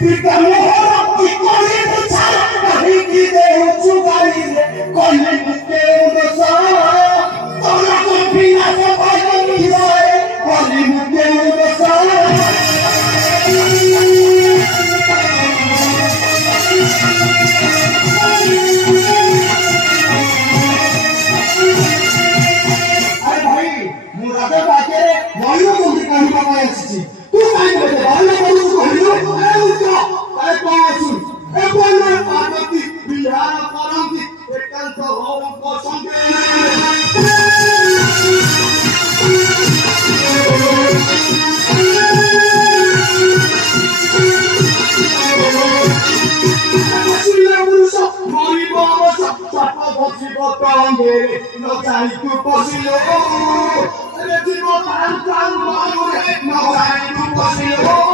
पिता मोहरा की कोई पूछा कहीं की दे चुगाई रे कोई के उनसा तोरा को बिना से भाई नहीं जाए कोई के उनसा अरे भाई मुरादे बाके वायु को कहानी बताया छी तू काहे बोले वायु को कहलियो अरे उठो अरे पासु ए बोले पार्वती बिहार परम की एकल तो हो को संगे Masih berusaha meribu masa siapa bocil botol deh, nak cari tu posilo. Ada di botol malu deh, nak cari tu posilo.